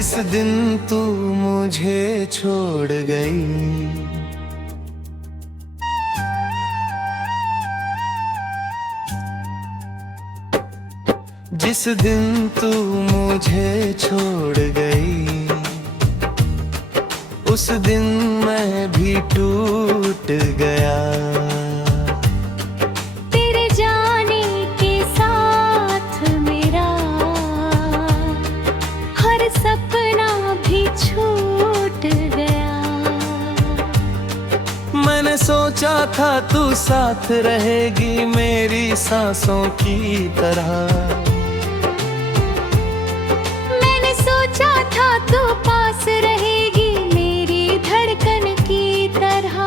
जिस दिन तू मुझे छोड़ गई, जिस दिन तू मुझे छोड़ गई, उस दिन मैं भी टूट गया। तेरे जाने के साथ मेरा हर सपना भी छूट गया। मैंने सोचा था तू साथ रहेगी मेरी सांसों की तरह, सोचा था तू पास रहेगी मेरी धड़कन की तरह।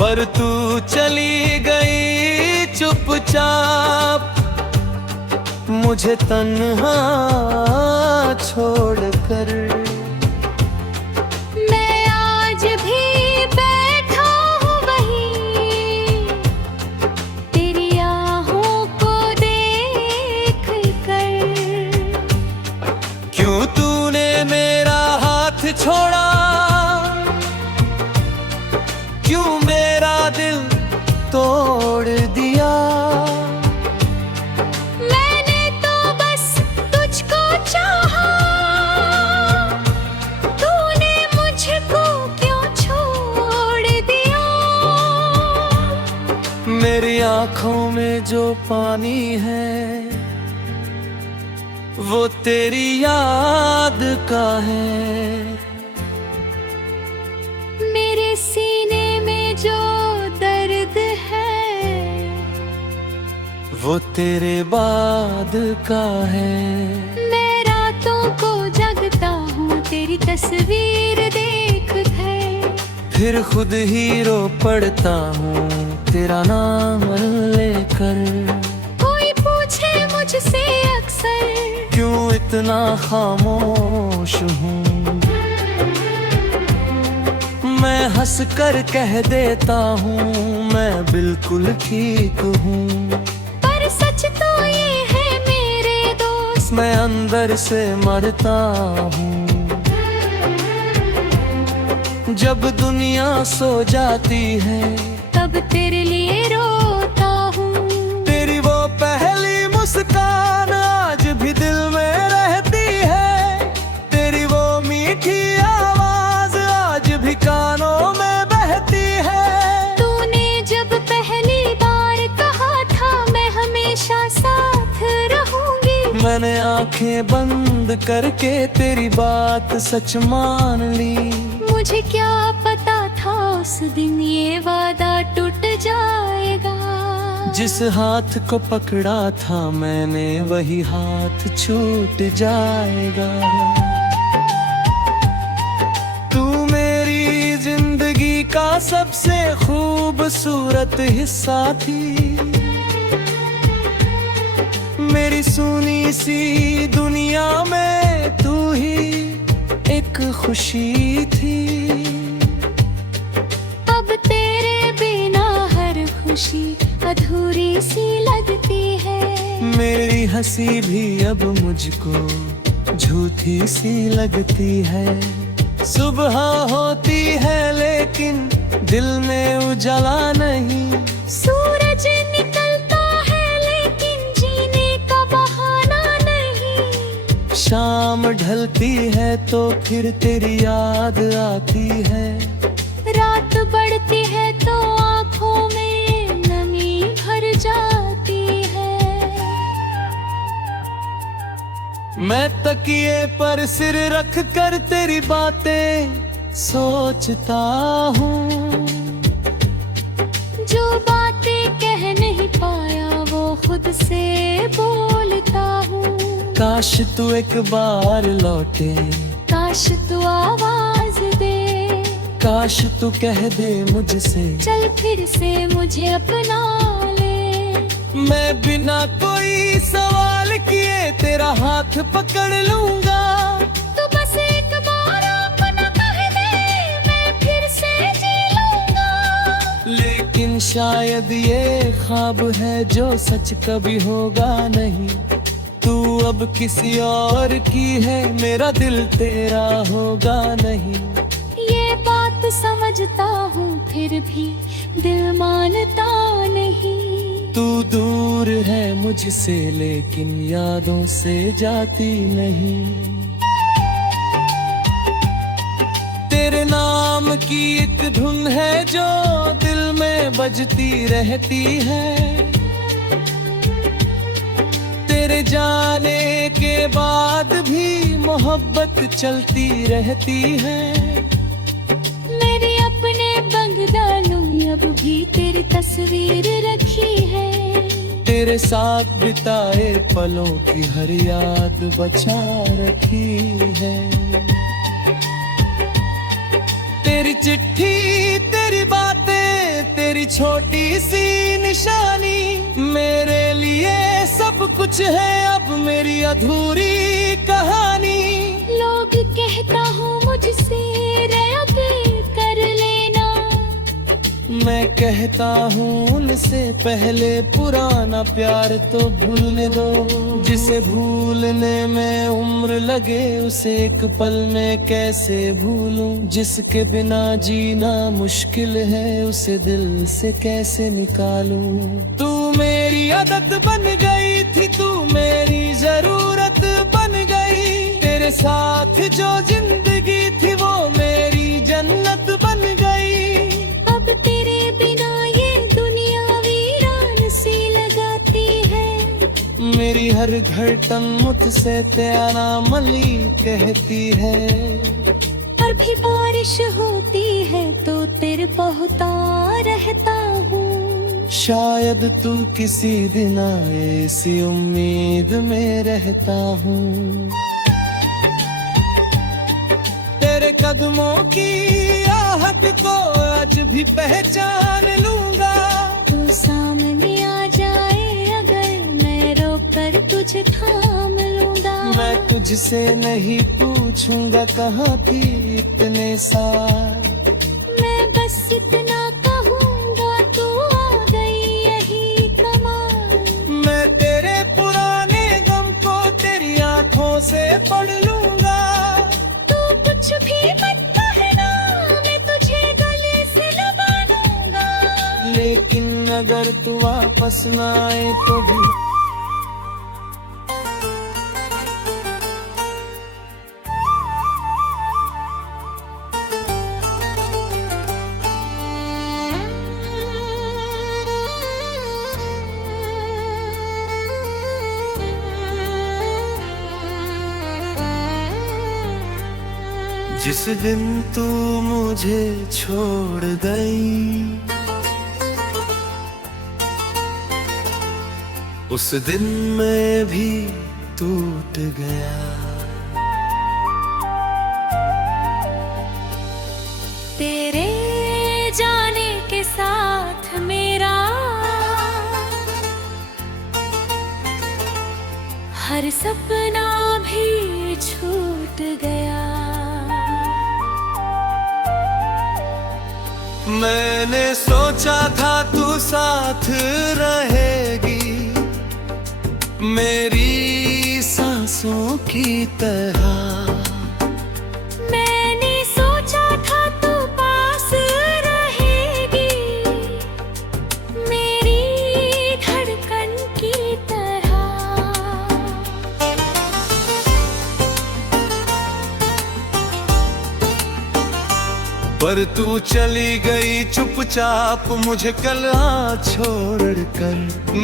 पर तू चली गई चुपचाप, मुझे तन्हा छोड़कर। मैं आज भी बैठा हूँ वहीं, तेरी आहों को देख कर। क्यों तूने मेरा हाथ छोड़ा, क्यों मेरा दिल तोड़ दिया। मैंने तो बस तुझको चाहा, तूने मुझको क्यों छोड़ दिया। मेरी आँखों में जो पानी है वो तेरी याद का है। मेरे सीने में जो दर्द है वो तेरे बाद का है। मैं रातों को जगता हूँ तेरी तस्वीर देख कर, फिर खुद ही रो पड़ता हूँ तेरा नाम लेकर। कोई पूछे मुझसे अक्सर क्यों इतना खामोश हूँ, मैं हंस कर कह देता हूँ मैं बिल्कुल ठीक हूँ। पर सच तो ये है मेरे दोस्त, मैं अंदर से मरता हूँ। जब दुनिया सो जाती है तब तेरे लिए रोता हूँ। तेरी वो पहली मुस्कान आज भी दिल में रहती है, तेरी वो मीठी आवाज आज भी कानों में बहती है। तूने जब पहली बार कहा था मैं हमेशा साथ रहूंगी, मैंने आंखें बंद करके तेरी बात सच मान ली। मुझे क्या पता था उस दिन ये वादा टूट जाएगा। जिस हाथ को पकड़ा था मैंने वही हाथ छूट जाएगा। तू मेरी जिंदगी का सबसे खूबसूरत हिस्सा थी, मेरी सुनी सी दुनिया में तू ही एक खुशी थी। अब तेरे बिना हर खुशी अधूरी सी लगती है। मेरी हंसी भी अब मुझको झूठी सी लगती है। सुबह होती है लेकिन दिल में उजाला नहीं, सूरज निकलता है लेकिन जीने का बहाना नहीं। शाम ढलती है तो फिर तेरी याद आती है। रात बढ़ती है तो आँखों में नमी भर जाती है। मैं तकिए पर सिर रख कर तेरी बातें सोचता हूँ। जो बातें कह नहीं पाया वो खुद से बोलता हूँ। काश तू एक बार लौटे, काश तू आवाज दे, काश तू कह दे मुझसे चल फिर से मुझे अपना ले। मैं बिना कोई सवाल किए तेरा हाथ पकड़ लूंगा। तू बस एक बार अपना कह दे मैं फिर से जी लूंगा। लेकिन शायद ये ख्वाब है जो सच कभी होगा नहीं। तू अब किसी और की है, मेरा दिल तेरा होगा नहीं। ये बात समझता हूँ फिर भी दिल मानता नहीं। तू दूर है मुझसे लेकिन यादों से जाती नहीं। तेरे नाम की एक धुन है जो दिल में बजती रहती है। तेरे जाने के बाद भी मोहब्बत चलती रहती है। मेरे अपने बंगलालों में अब भी तेरी तस्वीर रखी है। तेरे साथ बिताए पलों की हर याद बचा रखी है। तेरी चिट्ठी, तेरी बातें, तेरी छोटी सी निशानी, मेरे लिए सब कुछ है अब मेरी अधूरी कहानी। लोग कहता हूँ मुझसे रब कर लेना। मैं कहता हूँ उनसे पहले पुराना प्यार तो भूलने दो। जिसे भूलने में उम्र लगे उसे एक पल में कैसे भूलूं। जिसके बिना जीना मुश्किल है उसे दिल से कैसे निकालूं। तू मेरी आदत बन गई थी, तू मेरी जरूरत बन गई। तेरे साथ जो जिंदगी थी वो मेरी जन्नत बन गई। अब तेरे बिना ये दुनिया वीरान सी लगाती है। मेरी हर घड़तन मुझसे तेरा मली कहती है। और भी बारिश होती है तो तेरे पहुँचता रहता हूँ। शायद तू किसी दिन आए इसी उम्मीद में रहता हूँ। तेरे कदमों की आहट को आज भी पहचान लूंगा। तू सामने आ जाए अगर मैं रोकर तुझे थाम लूंगा। मैं तुझसे नहीं पूछूंगा कहाँ थी इतने साल। मैं बस इतना कहूँगा तू आ गई यही कमाल। मैं तेरे पुराने गम को तेरी आंखों से पढ़ लूंगा। तू कुछ भी मत कहना, मैं तुझे गले से लगा लूंगा। लेकिन अगर तू वापस ना आए तो भी जिस दिन तू मुझे छोड़ गई उस दिन मैं भी टूट गया। तेरे जाने के साथ मेरा हर सपना भी छूट गया। मैंने सोचा था तू साथ रहेगी मेरी सांसों की तरह। मैंने सोचा था तू पास रहेगी मेरी धड़कन की तरह। पर तू चली गई चुपचाप मुझे कल्हा छोड़कर।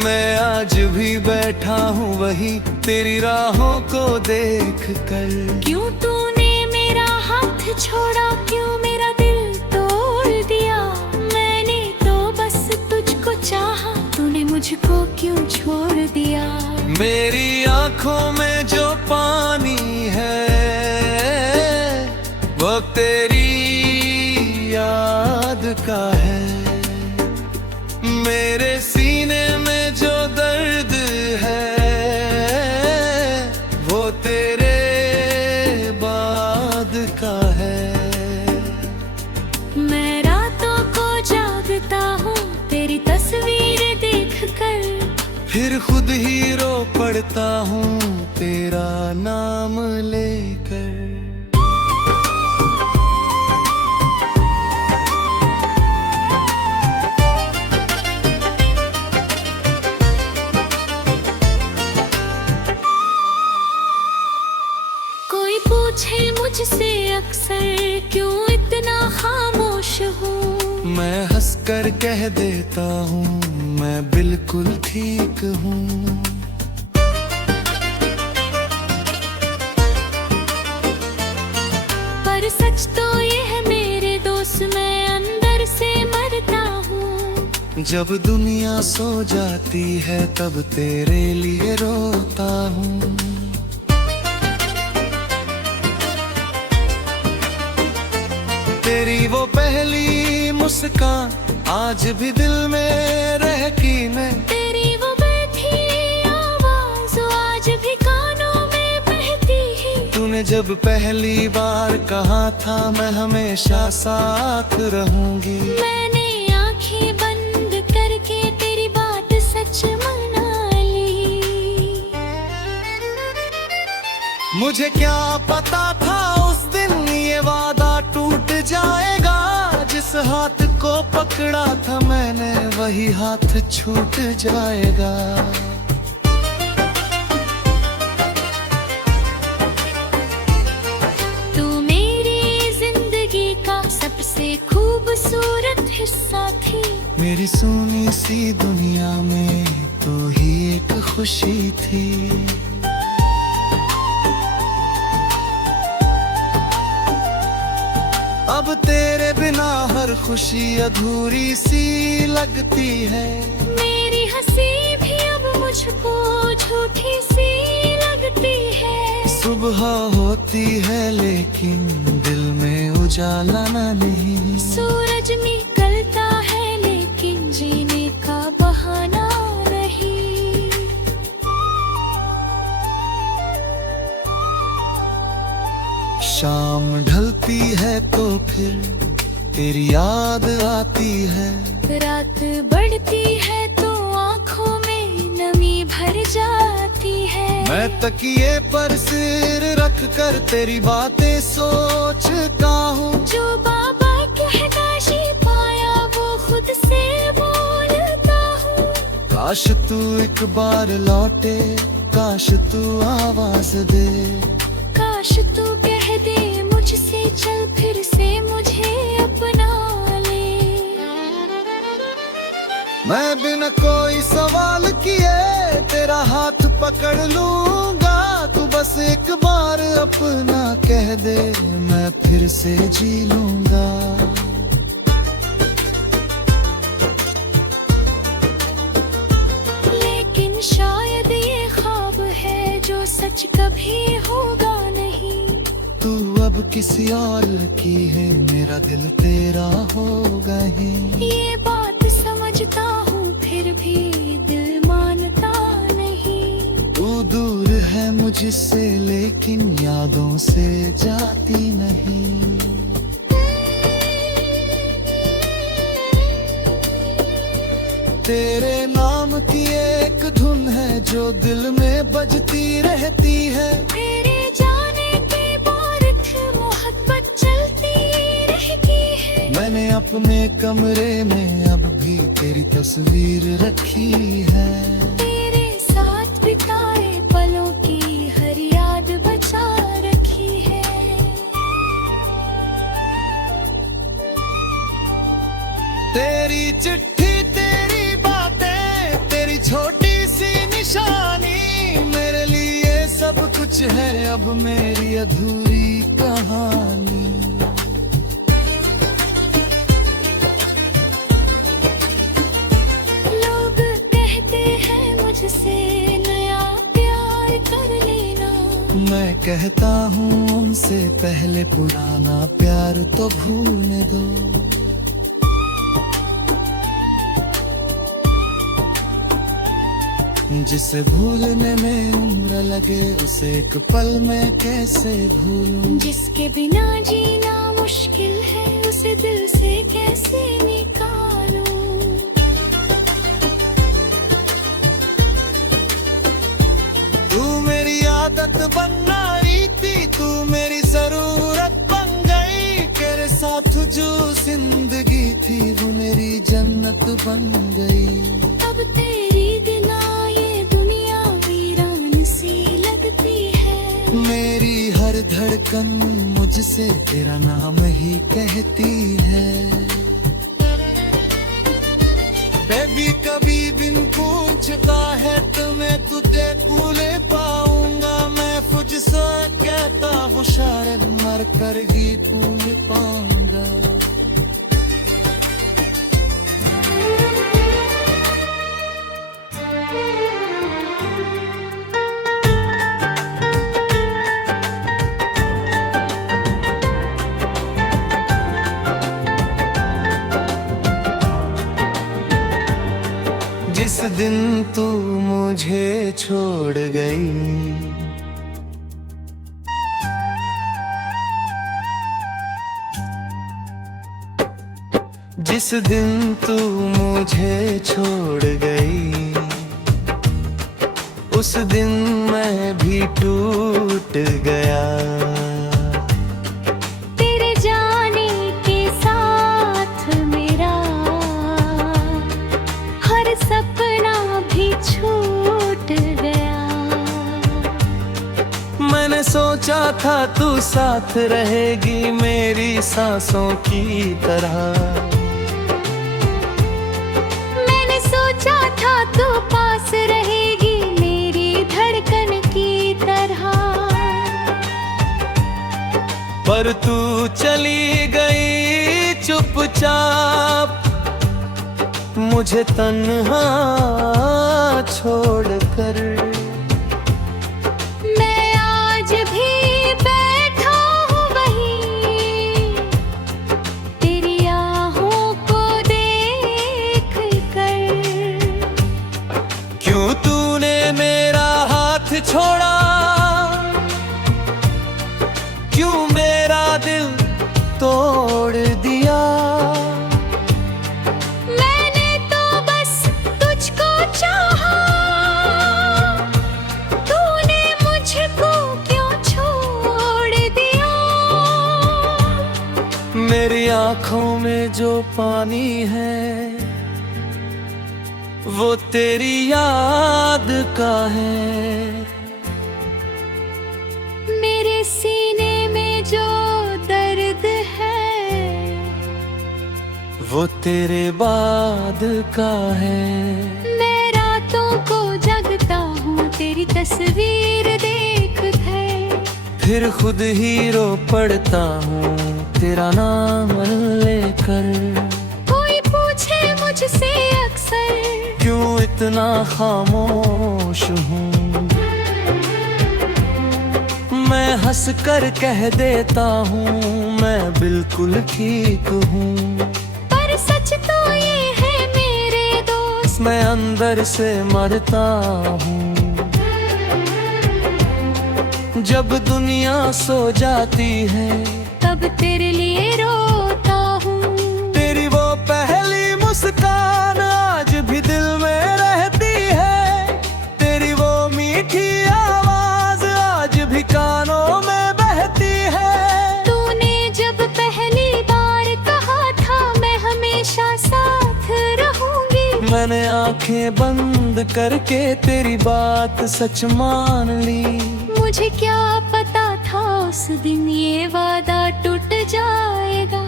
मैं आज भी बैठा हूँ वही तेरी राहों को देख कर। क्यों तूने मेरा हाथ छोड़ा, क्यों मेरा दिल तोड़ दिया। मैंने तो बस तुझको चाहा, तूने मुझको क्यों छोड़ दिया। मेरी आंखों में जो पानी है वो तेरी याद का है। मेरे सीने में जो दर्द है वो तेरे बाद का है। मैं रातों को जागता हूँ तेरी तस्वीर देखकर। फिर फिर खुद ही रो पड़ता हूँ तेरा नाम लेकर। कोई पूछे मुझसे अक्सर क्यों इतना खामोश हूँ, मैं हंसकर कह देता हूँ मैं बिल्कुल ठीक हूँ। पर सच तो ये है मेरे दोस्त, मैं अंदर से मरता हूँ। जब दुनिया सो जाती है तब तेरे लिए रोता हूँ। तेरी वो पहली मुस्कान आज भी दिल में रहती मैं, तेरी वो बैठी आवाज आज भी कानों में बहती है। तूने जब पहली बार कहा था मैं हमेशा साथ रहूंगी, मैंने आंखें बंद करके तेरी बात सच मना ली। मुझे क्या पता था उस दिन ये वादा टूट जाएगा, जिस हाथ को पकड़ा था मैंने वही हाथ छूट जाएगा। तू मेरी जिंदगी का सबसे खूबसूरत हिस्सा थी, मेरी सुनी सी दुनिया में तू ही एक खुशी थी। अब तेरे बिना हर खुशी अधूरी सी लगती है, मेरी हंसी भी अब मुझको झूठी सी लगती है। सुबह होती है लेकिन दिल में उजाला नहीं, सूरज निकलता है लेकिन जीने का बहाना नहीं। शाम ढलती है तो फिर तेरी याद आती है, रात बढ़ती है तो आँखों में नमी भर जाती है। मैं तकिए पर सिर रख कर तेरी बातें सोचता हूँ, जो बाबा कहता शी पाया वो खुद से बोलता हूँ। काश तू एक बार लौटे, काश तू आवाज दे, काश तू कह दे मुझसे चल फिर से मुझे अपना ले। मैं बिना कोई सवाल किए तेरा हाथ पकड़ लूंगा, तू बस एक बार अपना कह दे मैं फिर से जी लूंगा। लेकिन शायद ये ख्वाब है जो सच कभी होगा नहीं। तू अब किसी और की है, मेरा दिल तेरा होगा ही। ये बात समझता हूँ फिर भी दिल मानता नहीं। तू दूर है मुझसे लेकिन यादों से जाती नहीं। तेरे नाम की एक धुन है जो दिल में बजती रहती है, तेरे जाने के बारिश मोहब्बत चलती रहती है। मैंने अपने कमरे में अब भी तेरी तस्वीर रखी है, तेरे साथ बिताए पलों की हर याद बचा रखी है। तेरी चिट्ठी तेरी बातें तेरी छोटी सी निशानी, मेरे लिए सब कुछ है अब मेरी अधूरी कहानी। लोग कहते हैं मुझसे नया प्यार कर लेना, मैं कहता हूँ उनसे पहले पुराना प्यार तो भूलने दो। जिसे भूलने में उम्र लगे उसे एक पल में कैसे भूलूं, जिसके बिना जीना मुश्किल है उसे दिल से कैसे निकालूं। आदत बनना रीति, तू मेरी जरूरत बन गई। तेरे साथ जो जिंदगी थी वो मेरी जन्नत बन गई। अब तेरी बिना ये दुनिया वीरान सी लगती है। मेरी हर धड़कन मुझसे तेरा नाम ही कहती है। बेबी कभी बिन पूछता है तुम्हें तुझे भूले पाऊंगा मैं। मुझसे कहता हूँ शायद मर कर ही भूल पाऊंगा। जिस दिन तू मुझे छोड़ गई, जिस दिन तू मुझे छोड़ गई, उस दिन मैं भी टूट गया। तेरे जाने के साथ मेरा हर सपना भी छूट गया। मैंने सोचा था तू साथ रहेगी मेरी सांसों की तरह। मैंने सोचा था तू पास रहेगी मेरी धड़कन की तरह। पर तू चली गई चुपचाप, मुझे तन्हा छोड़कर। मैं आज भी बैठा हूँ वहीं तेरी आहों को देख कर। क्यों तूने मेरा हाथ छोड़ा, क्यों मेरा दिल तोड़ दिया। मैंने तो बस तुझको चाहा, तूने मुझको क्यों छोड़ दिया। मेरी आँखों में जो पानी है वो तेरी याद का है। मेरे सीने में जो दर्द है वो तेरे बाद का है। मैं रातों को जगता हूँ तेरी तस्वीर देख कर। फिर खुद ही रो पड़ता हूँ तेरा नाम लेकर। कोई पूछे मुझसे अक्सर क्यों इतना खामोश हूँ, मैं हंस कर कह देता हूँ मैं बिल्कुल ठीक हूँ। पर सच तो ये है मेरे दोस्त, मैं अंदर से मरता हूँ। जब दुनिया सो जाती है तब तेरे लिए रोता हूँ। तेरी वो पहली मुस्कान आज भी दिल में रहती है। तेरी वो मीठी आवाज आज भी कानों में बहती है। तूने जब पहली बार कहा था मैं हमेशा साथ रहूंगी, मैंने आंखें बंद करके तेरी बात सच मान ली। मुझे क्या पता था उस दिन ये वादा टूट जाएगा।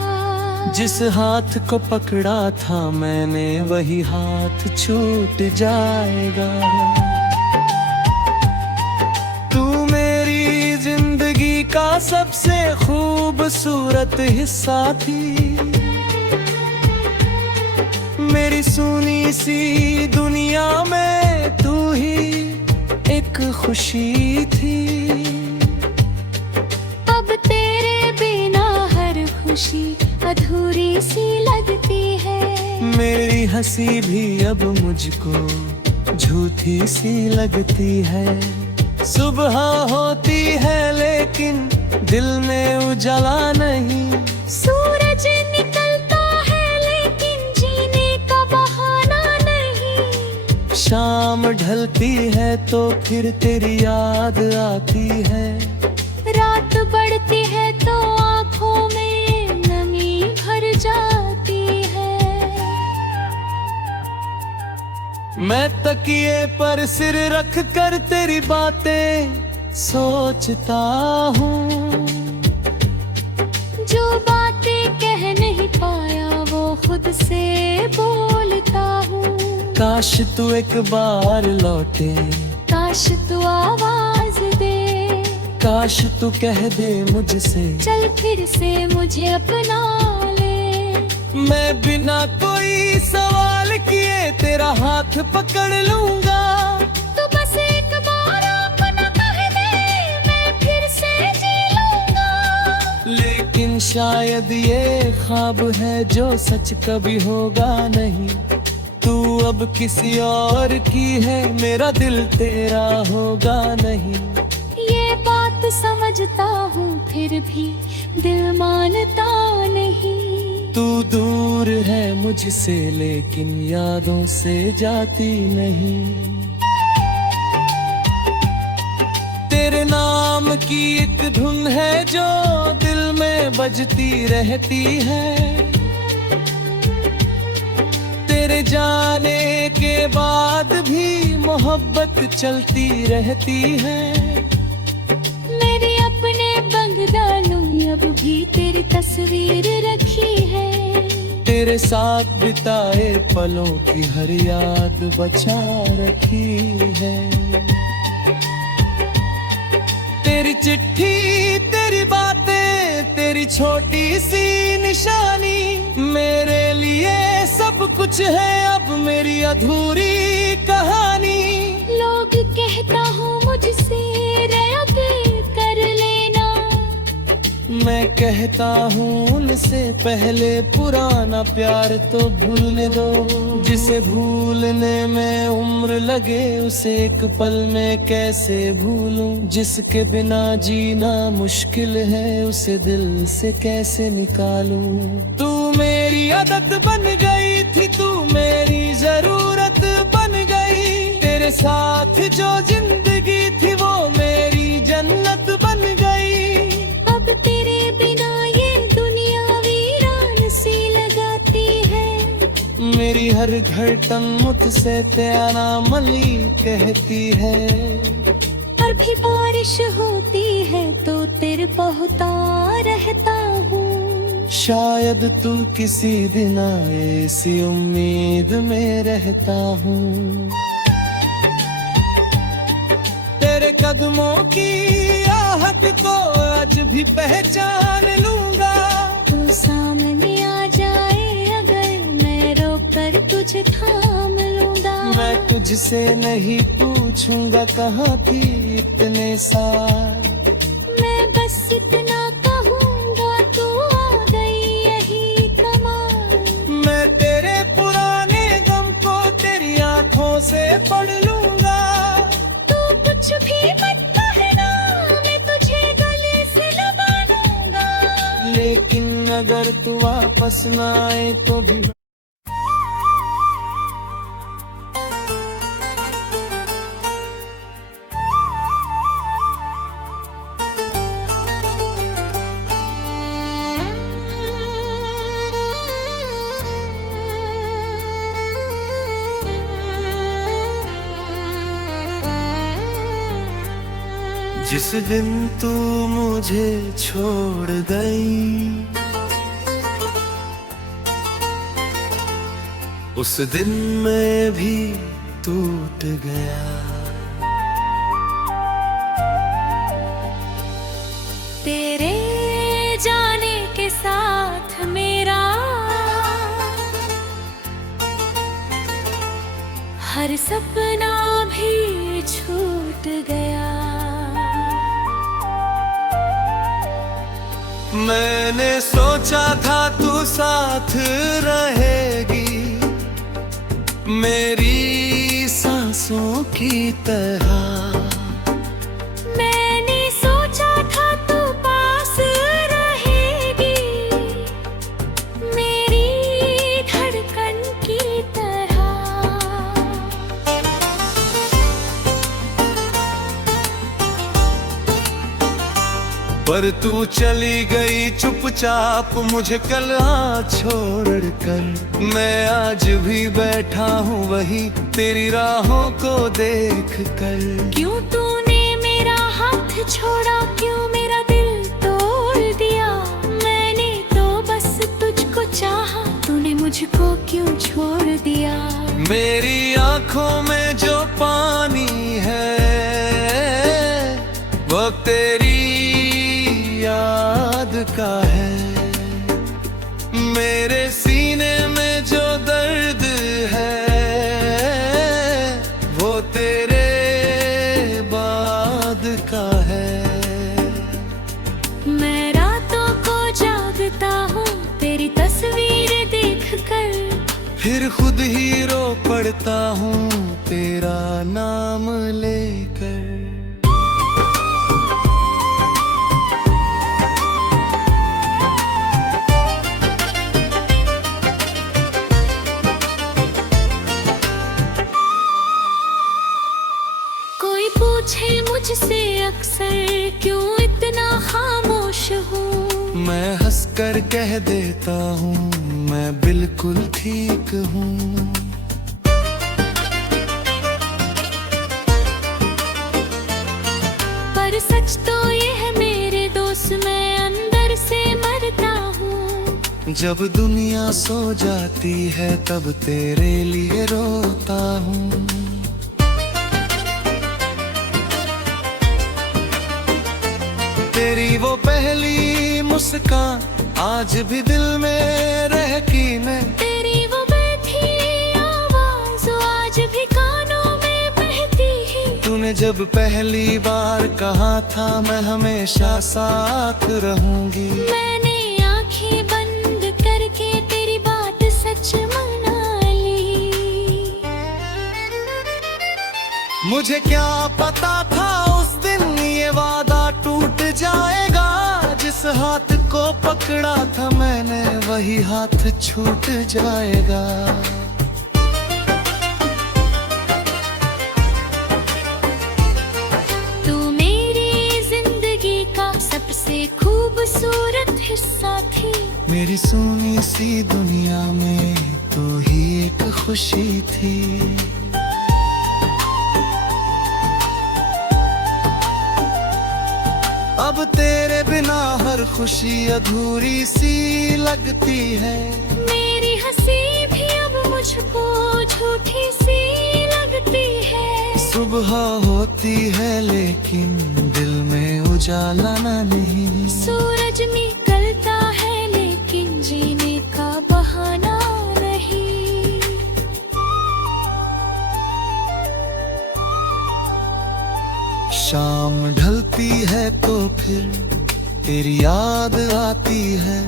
जिस हाथ को पकड़ा था मैंने वही हाथ छूट जाएगा। तू मेरी जिंदगी का सबसे खूबसूरत हिस्सा थी। मेरी सुनी सी दुनिया में तू ही एक खुशी थी। अब तेरे बिना हर खुशी अधूरी सी लगती है। मेरी हंसी भी अब मुझको झूठी सी लगती है। सुबह होती है लेकिन दिल में उजाला नहीं। सूरज निकलता है लेकिन जीने का बहाना नहीं। शाम ढलती है तो फिर तेरी याद आती है। रात बढ़ती है तो आँखों में नमी भर जाती है। मैं तकिए पर सिर रख कर तेरी बातें सोचता हूँ। जो बातें कह नहीं पाया वो खुद से बोलता हूँ। काश तू एक बार लौटे, काश तू आवाज दे, काश तू कह दे मुझसे चल फिर से मुझे अपना ले। मैं बिना कोई सवाल किए तेरा हाथ पकड़ लूंगा। तो बस एक बार अपना कह दे, मैं फिर से जी लूंगा। लेकिन शायद ये ख्वाब है जो सच कभी होगा नहीं। तू अब किसी और की है, मेरा दिल तेरा होगा नहीं। ये बात समझता हूँ फिर भी दिल मानता नहीं। तू दूर है मुझसे लेकिन यादों से जाती नहीं। तेरे नाम की एक धुन है जो दिल में बजती रहती है। तेरे जाने के बाद भी मोहब्बत चलती रहती है। मेरे अपने बंगदालों में अब भी तेरी तस्वीर रखी है। तेरे साथ बिताए पलों की हर याद बचा रखी है। तेरी चिट्ठी, तेरी बातें, तेरी छोटी सी निशानी, मेरे लिए सब कुछ है अब मेरी अधूरी कहानी। लोग कहता हूँ मुझसे रब कर लेना। मैं कहता हूँ उनसे पहले पुराना प्यार तो भूलने दो। जिसे भूलने में उम्र लगे उसे एक पल में कैसे भूलूं। जिसके बिना जीना मुश्किल है उसे दिल से कैसे निकालूं। तू मेरी आदत बन गई थी, तू मेरी जरूरत बन गई। तेरे साथ जो जिंदगी थी वो मेरी जन्नत बन गई। अब तेरे बिना ये दुनिया वीरान सी लगाती है। मेरी हर घड़तन मुझसे प्यारा मली कहती है। और भी बारिश होती है तो तेरे पहुँचता रहता हूँ। शायद तू किसी दिन आए इसी उम्मीद में रहता हूँ। तेरे कदमों की आहट को आज भी पहचान लूंगा। तू सामने आ जाए अगर मैं रोक कर तुझे थाम लूंगा। मैं तुझसे नहीं पूछूंगा कहाँ थी इतने साल। मैं बस इतना कहूँगा तू आ गई यही कमाल। मैं तेरे पुराने गम को तेरी आंखों से पढ़ लूंगा। तू कुछ भी मत कहना, मैं तुझे गले से लगा लूंगा। लेकिन अगर तू वापस ना आए तो भी जिस दिन तू मुझे छोड़ गई उस दिन मैं भी टूट गया। तेरे जाने के साथ मेरा हर सपना भी छूट गया। मैंने सोचा था तू साथ रहेगी मेरी सांसों की तरह। मैंने सोचा था तू पास रहेगी मेरी धड़कन की तरह। पर तू चली गई चुपचाप मुझे कल छोड़ कर। मैं आज भी बैठा हूँ वही तेरी राहों को देख कर। क्यों तूने मेरा हाथ छोड़ा, क्यों मेरा दिल तोड़ दिया। मैंने तो बस तुझको चाहा, तूने मुझको क्यों छोड़ दिया। मेरी आंखों में जो पानी है वो तेरी याद का है। मेरे सीने में जो दर्द है वो तेरे बाद का है। मैं रातों को जागता हूँ तेरी तस्वीर देख कर, फिर खुद ही रो पड़ता हूँ तेरा नाम लेकर। कोई पूछे मुझसे अक्सर क्यों इतना खामोश हूँ, मैं हंसकर कह देता हूँ मैं बिल्कुल ठीक हूँ। पर सच तो ये है मेरे दोस्त, मैं अंदर से मरता हूँ। जब दुनिया सो जाती है तब तेरे लिए रोता हूँ। तेरी वो पहली मुस्कान आज भी दिल में रहती मैं। तेरी वो बैठी आवाज़ आज भी कानों में बहती है। तूने जब पहली बार कहा था मैं हमेशा साथ रहूंगी, मैंने आंखें बंद करके तेरी बात सच मना ली। मुझे क्या पता था उस दिन ये वादा टूट जाएगा। जिस हाथ को पकड़ा था मैंने वही हाथ छूट जाएगा। तू मेरी जिंदगी का सबसे खूबसूरत हिस्सा थी। मेरी सुनी सी दुनिया में तू ही एक खुशी थी। अब तेरे बिना हर खुशी अधूरी सी लगती है। मेरी हंसी भी अब मुझको झूठी सी लगती है। सुबह होती है लेकिन दिल में उजाला नहीं। सूरज निकलता है लेकिन जीने का बहाना नहीं। शाम ढलती है तो फिर तेरी याद आती है।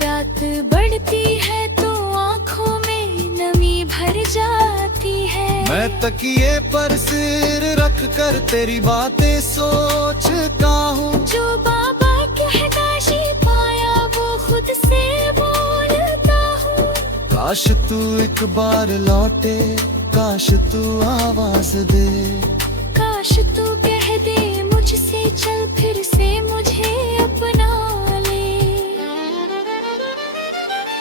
रात बढ़ती है तो आँखों में नमी भर जाती है। मैं तकिए पर सिर रख कर तेरी बातें सोचता हूँ। जो बाबा कहता शी पाया वो खुद से बोलता हूँ। काश तू एक बार लौटे, काश तू आवाज दे। काश तू कह दे मुझसे चल फिर से मुझे अपना ले।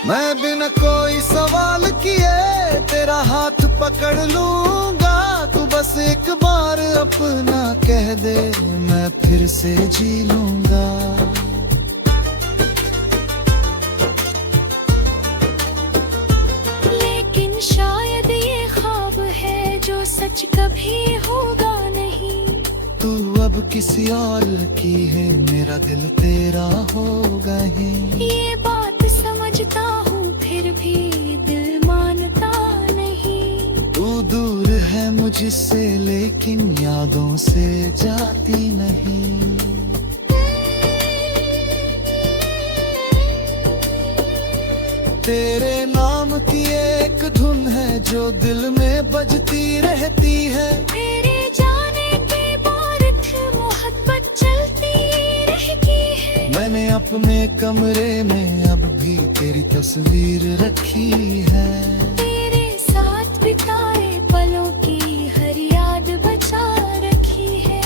मैं बिना कोई सवाल किए तेरा हाथ पकड़ लूंगा। तू बस एक बार अपना कह दे मैं फिर से जी लूंगा। लेकिन शायद ये ख्वाब है जो सच कभी होगा नहीं। तू अब किसी और की है, मेरा दिल तेरा होगा ही। ये बात समझता हूँ फिर भी दिल मानता नहीं। तू दूर है मुझसे लेकिन यादों से जाती नहीं। तेरे नाम की एक धुन है जो दिल में बजती रहती है। तेरे जाने के बाद मोहब्बत चलती रहती है। मैंने अपने कमरे में अब भी तेरी तस्वीर रखी है। तेरे साथ बिताए पलों की हर याद बचा रखी है।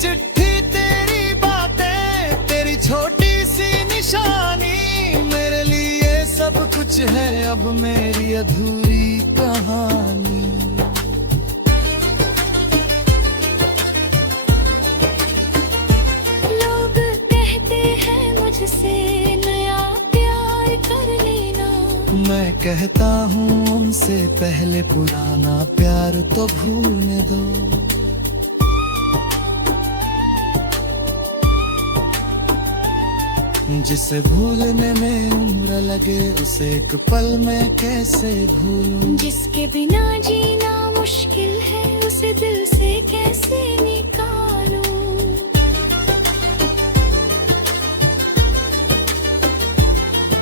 चिट्ठी तेरी बातें, तेरी छोटी सी निशानी, मेरे लिए सब कुछ है अब मेरी अधूरी कहानी। लोग कहते हैं मुझसे नया प्यार कर लेना, मैं कहता हूँ उनसे पहले पुराना प्यार तो भूलने दो। जिसे भूलने में उम्र लगे उसे एक पल में कैसे भूलूं। जिसके बिना जीना मुश्किल है उसे दिल से कैसे निकालूं।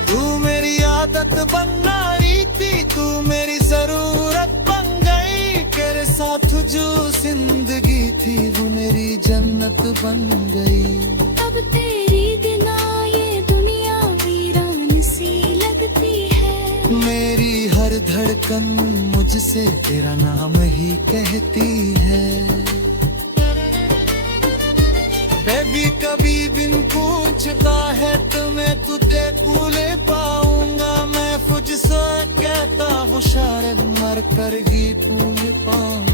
तू मेरी आदत बनना रीति, तू मेरी जरूरत बन गई, तेरे साथ जो जिंदगी थी वो मेरी जन्नत बन गई। अब तेरी बिना ये दुनिया वीरान सी लगती है, मेरी हर धड़कन मुझसे तेरा नाम ही कहती है। बेबी कभी बिन पूछता है तुम्हें तुझे भूले पाऊंगा, मैं मुझसे कहता वो शायद मर कर ही भूल पाऊंगा।